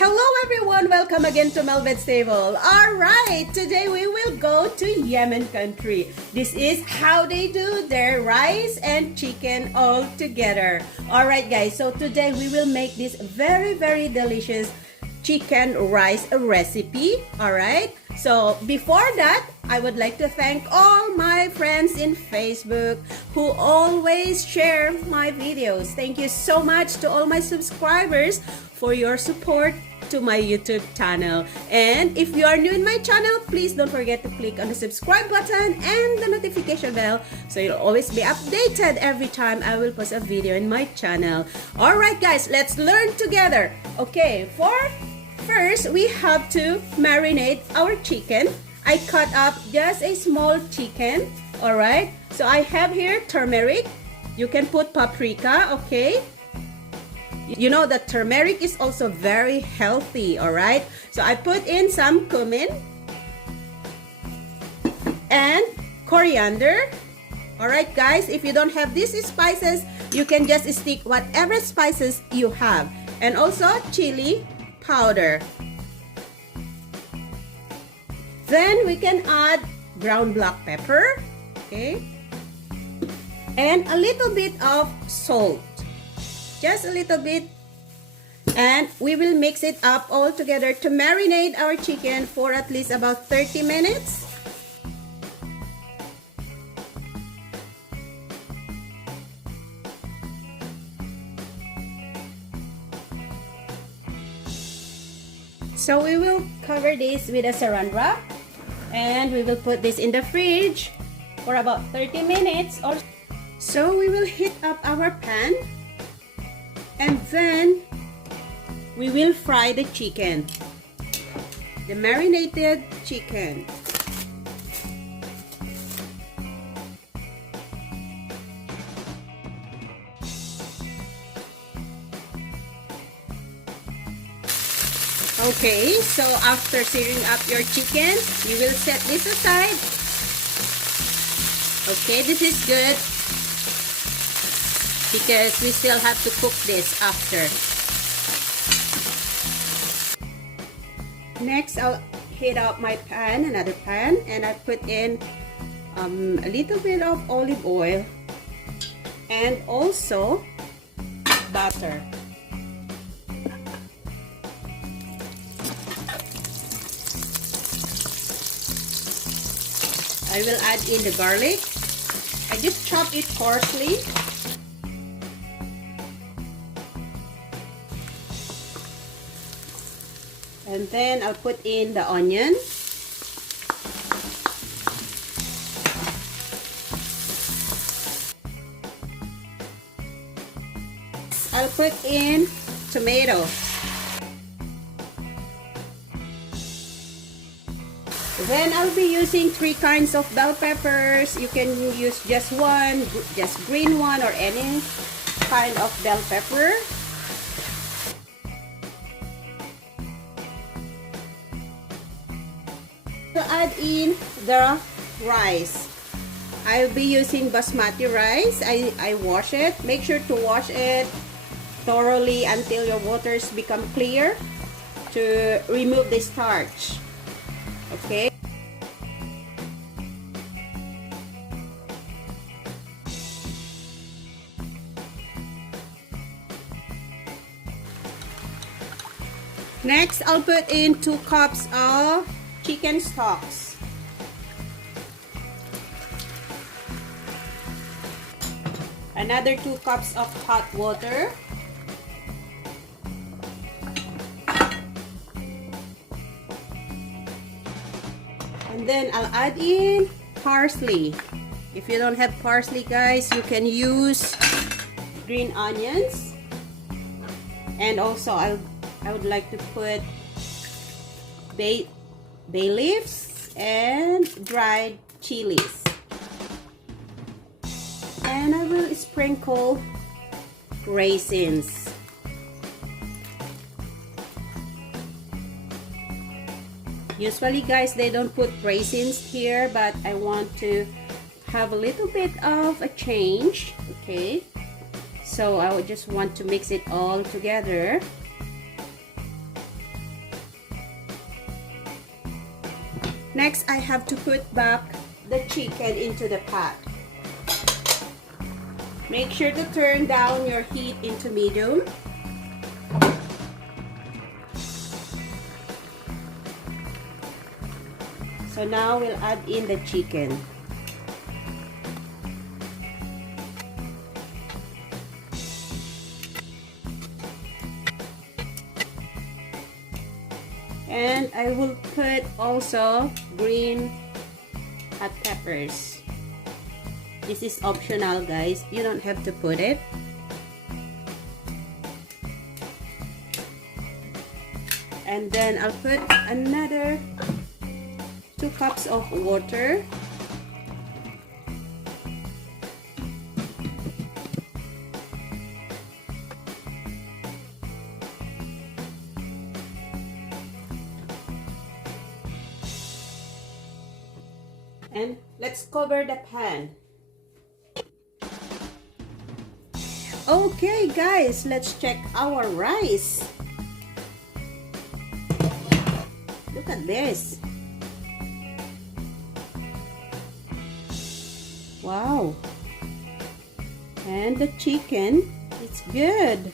Hello everyone, welcome again to Mhelbeth's table. Alright, today we will go to Yemen country. This is how they do their rice and chicken all together. Alright guys, so today we will make this very delicious chicken rice recipe. Alright, so before that, I would like to thank all my friends in Facebook who always share my videos. Thank you so much to all my subscribers for your support to my YouTube channel. And if you are new in my channel, please don't forget to click on the subscribe button and the notification bell so you'll always be updated every time I will post a video in my channel. Alright guys, let's learn together. Okay, first we have to marinate our chicken. I cut up just a small chicken. Alright, so I have here turmeric. You can put paprika, okay? You know that turmeric is also very healthy, alright? So I put in some cumin and coriander. Alright guys, if you don't have these spices, you can just stick whatever spices you have. And also chili powder. Then we can add ground black pepper, okay? And a little bit of salt. Just a little bit, and we will mix it up all together to marinate our chicken for at least about 30 minutes. So we will cover this with a saran wrap, and we will put this in the fridge for about 30 minutes or so. We will heat up our pan. And then we will fry the chicken, the marinated chicken. Okay, so after searing up your chicken, you will set this aside. Okay, this is good, because we still have to cook this after. Next, I'll heat up my pan, another pan, and I put in a little bit of olive oil and also butter. I will add in the garlic. I just chop it coarsely. And then I'll put in the onion. I'll put in tomatoes. Then I'll be using 3 kinds of bell peppers. You can use just one, just green one, or any kind of bell pepper. To add in the rice, I'll be using basmati rice. I wash it. Make sure to wash it thoroughly until your waters become clear to remove the starch. Okay. Next, I'll put in 2 cups of chicken stocks. Another 2 cups of hot water. And then I'll add in parsley. If you don't have parsley, guys, you can use green onions. And also I would like to put bay leaves and dried chillies. And I will sprinkle raisins. Usually guys, they don't put raisins here, but I want to have a little bit of a change. Okay, so I would just want to mix it all together. Next, I have to put back the chicken into the pot. Make sure to turn down your heat into medium. So now we'll add in the chicken. And I will put also green hot peppers. This is optional, guys. You don't have to put it. And then I'll put another 2 cups of water. And let's cover the pan. Okay guys, let's check our rice. Look at this. Wow. And the chicken, it's good.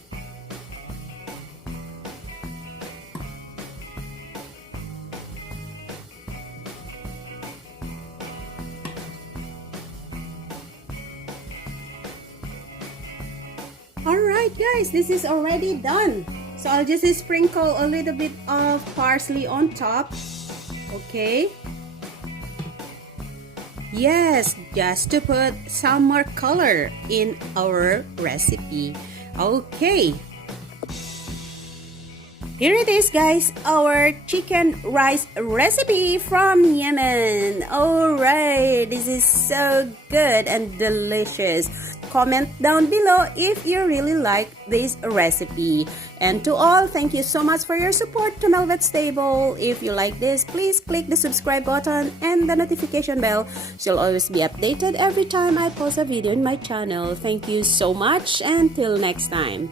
Alright guys, this is already done. So I'll just sprinkle a little bit of parsley on top. Okay. Yes, just to put some more color in our recipe. Okay. Here it is guys, our chicken rice recipe from Yemen. Alright, this is so good and delicious. Comment down below if you really like this recipe. And to all, thank you so much for your support to Mhelbeth's Table. If you like this, please click the subscribe button and the notification bell so you'll always be updated every time I post a video in my channel. Thank you so much, and till next time.